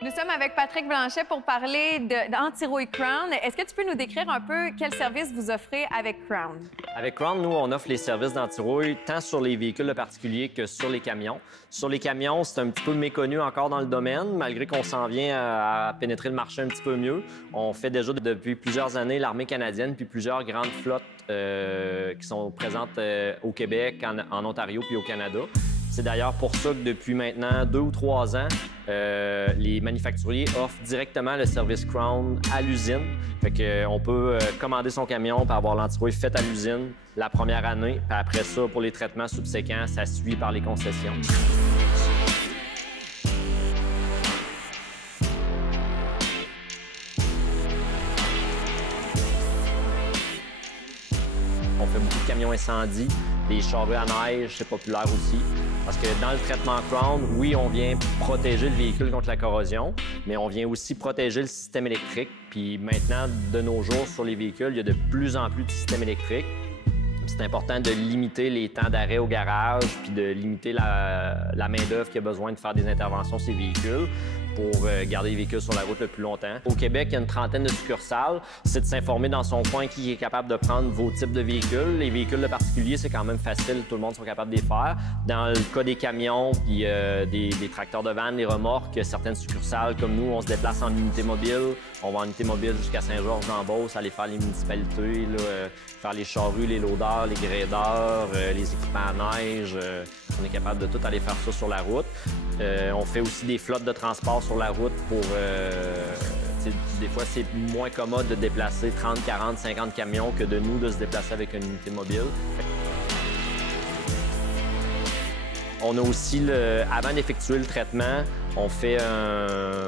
Nous sommes avec Patrick Blanchet pour parler d'Antirouille Crown. Est-ce que tu peux nous décrire un peu quel service vous offrez avec Crown? Avec Crown, nous, on offre les services d'antirouille tant sur les véhicules de particuliers que sur les camions. Sur les camions, c'est un petit peu méconnu encore dans le domaine, malgré qu'on s'en vient à pénétrer le marché un petit peu mieux. On fait déjà depuis plusieurs années l'armée canadienne puis plusieurs grandes flottes qui sont présentes au Québec, en Ontario puis au Canada. C'est d'ailleurs pour ça que depuis maintenant 2 ou 3 ans, les manufacturiers offrent directement le service Crown à l'usine. Fait qu'on peut commander son camion pour avoir l'antirouille faite à l'usine la première année. Puis après ça, pour les traitements subséquents, ça suit par les concessions. On fait beaucoup de camions incendie, des charrues à neige, c'est populaire aussi. Parce que dans le traitement Crown, oui, on vient protéger le véhicule contre la corrosion, mais on vient aussi protéger le système électrique. Puis maintenant, de nos jours, sur les véhicules, il y a de plus en plus de systèmes électriques. C'est important de limiter les temps d'arrêt au garage, puis de limiter la main-d'œuvre qui a besoin de faire des interventions sur ces véhicules pour garder les véhicules sur la route le plus longtemps. Au Québec, il y a une trentaine de succursales. C'est de s'informer dans son coin qui est capable de prendre vos types de véhicules. Les véhicules de particuliers, c'est quand même facile, tout le monde est capable de les faire. Dans le cas des camions, puis des tracteurs de vannes, des remorques, certaines succursales comme nous, on se déplace en unité mobile. On va en unité mobile jusqu'à Saint-Georges-en-Beauce, aller faire les municipalités, là, faire les charrues, les loaders, les gradeurs, les équipements à neige. On est capable de tout aller faire ça sur la route. On fait aussi des flottes de transport sur la route pour... des fois, c'est moins commode de déplacer 30, 40, 50 camions que de nous de se déplacer avec une unité mobile. On a aussi, avant d'effectuer le traitement, on fait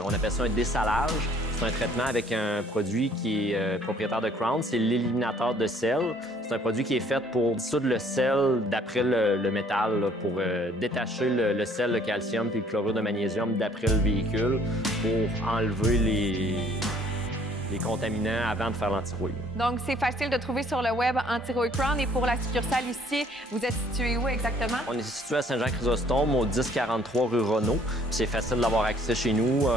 on appelle ça un dessalage. C'est un traitement avec un produit qui est propriétaire de Crown, c'est l'éliminateur de sel. C'est un produit qui est fait pour dissoudre le sel d'après le métal, là, pour détacher le sel, le calcium puis le chlorure de magnésium d'après le véhicule pour enlever les contaminants avant de faire l'antirouille. Donc, c'est facile de trouver sur le web Antirouille Crown. Et pour la succursale ici, vous êtes situé où exactement? On est situé à Saint-Jean-Chrysostome, au 1043 rue Renault. C'est facile d'avoir accès chez nous.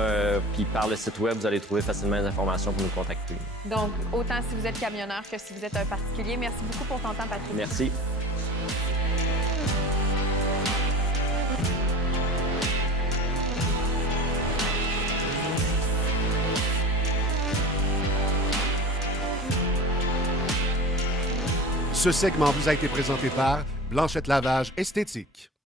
Puis par le site web, vous allez trouver facilement les informations pour nous contacter. Donc, autant si vous êtes camionneur que si vous êtes un particulier. Merci beaucoup pour ton temps, Patrick. Merci. Ce segment vous a été présenté par Blanchette Lavage Esthétique.